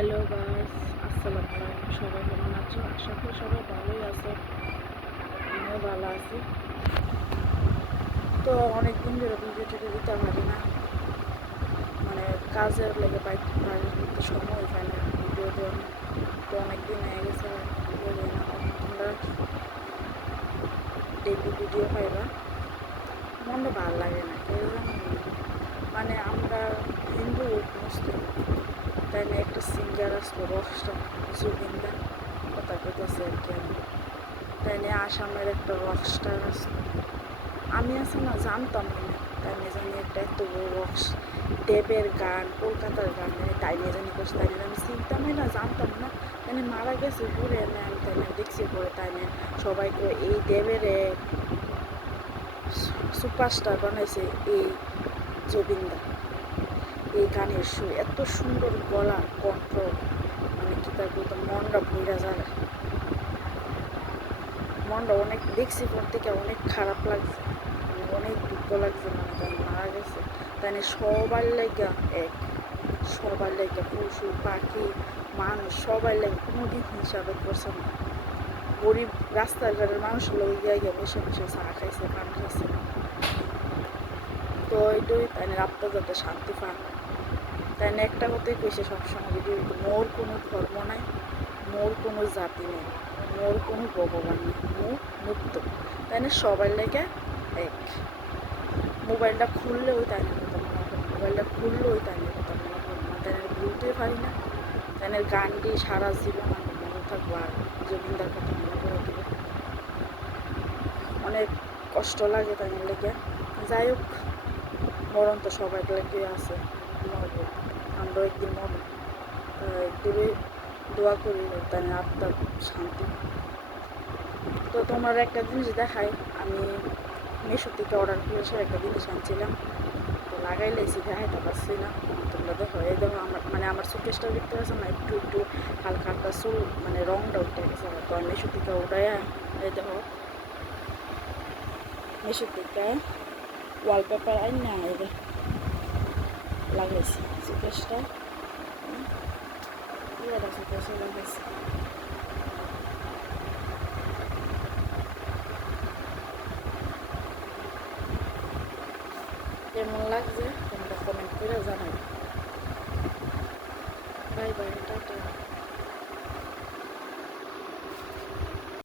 Hello guys, আসসালামু আলাইকুম। সবাই কেমন আছো? আশা করি সবাই ভালোই আছো। আমিও ভালো আছি। তো অনেক দিন ধরে ভিডিও টিডিও দিতে পারি না, মানে কাজের লেগে বাড়িতে সময় পাই না ভিডিও দেওয়া। তো অনেক দিন হয়ে গেছে ভিডিও দিই না। এখন তোমরা ডেইলি ভিডিও পাইবা, মনটা ভালো লাগে না, কেউ জানো না। মানে আমরা হিন্দু মুসলিম, তাই না? একটা সিঙ্গার আসলো রকস্টার জুবিনদা, কথা কইতেছে আর কি। আমি তাই নিয়ে আসামের একটা রকস্টার আসলো, আমি আছে না জানতাম না। তাই নিয়ে জানি একটা এত বড় রক্স দেবের গান, কলকাতার গান, তাই নিয়ে জানি করছে। তাই নিয়ে আমি চিনতামই না, জানতাম না। তাই নিয়ে মারা গেছে ঘুরে এনে আমি তাই নিয়ে দেখছি পরে। তাই নিয়ে সবাই করে এই দেবের সুপারস্টার বানাইছে এই জবিনদা। এই গানের সুর এত সুন্দর, গলা কণ্ঠ, মানে কি তার বলতো, মনটা ভইরা যায়। মনটা অনেক দেখছি পর থেকে অনেক খারাপ লাগছে, মানে অনেক দুঃখ লাগছে। মানে তাই মারা গেছে। তাই সবার লেগা এক, সবার লেগা পশু পাখি মানুষ সবার লেগে কোনোদিন হিসাবে করছে না। গরিব রাস্তাঘাটের মানুষের লোক গিয়ে বসে বসে চা খাইছে, পান খাইছে। তো এটাই তাই আত্মা যাতে শান্তি পান। তাই একটা কথাই কইছে সবসময় ভিডিওতে, মোর কোনো ধর্ম নাই, মোর কোনো জাতি নেই, মোর কোনো ভগবান নেই, মোর মুক্ত। তাই না সবার লেগে এক। মোবাইলটা খুললে ওই তাই কথা মনে হয়, মোবাইলটা খুললে ওই তাই কথা মনে হয় না। তাই ভুলতেই পারি না। তাই গান দিয়ে সারা জীবন আমি মনে থাকবো, আর জবিনদার কথা মনে করে দিব। অনেক কষ্ট লাগে তাই লেগে। যাই হোক, মরণ তো সবাই লেগে আছে, মরব, আমরাও একদিন মরব। দূরে দোয়া করি তাই আত্মার শান্তি। তো তোমার একটা জিনিস দেখাই, আমি মিশো থেকে অর্ডার করেছি একটা জিনিস আনছিলাম, তো লাগাই লাইছি, দেখাইতে পারছি না। তোমরা দেখো, এই দেখো আমার, মানে আমার সুকেশটা দেখতে পাচ্ছ না, একটু একটু হালকা হালকা চুল, মানে রংটা উঠে গেছে। তো আমি মিশো থেকে ওটাই, এই দেখো মিশো থেকে ওয়ালপেপার আই না, এই লাগাইছি সুকেশটা, সুকেশে লাগাইছি। কেমন লাগছে তোমরা কমেন্ট করে জানাই। Bye bye, tata.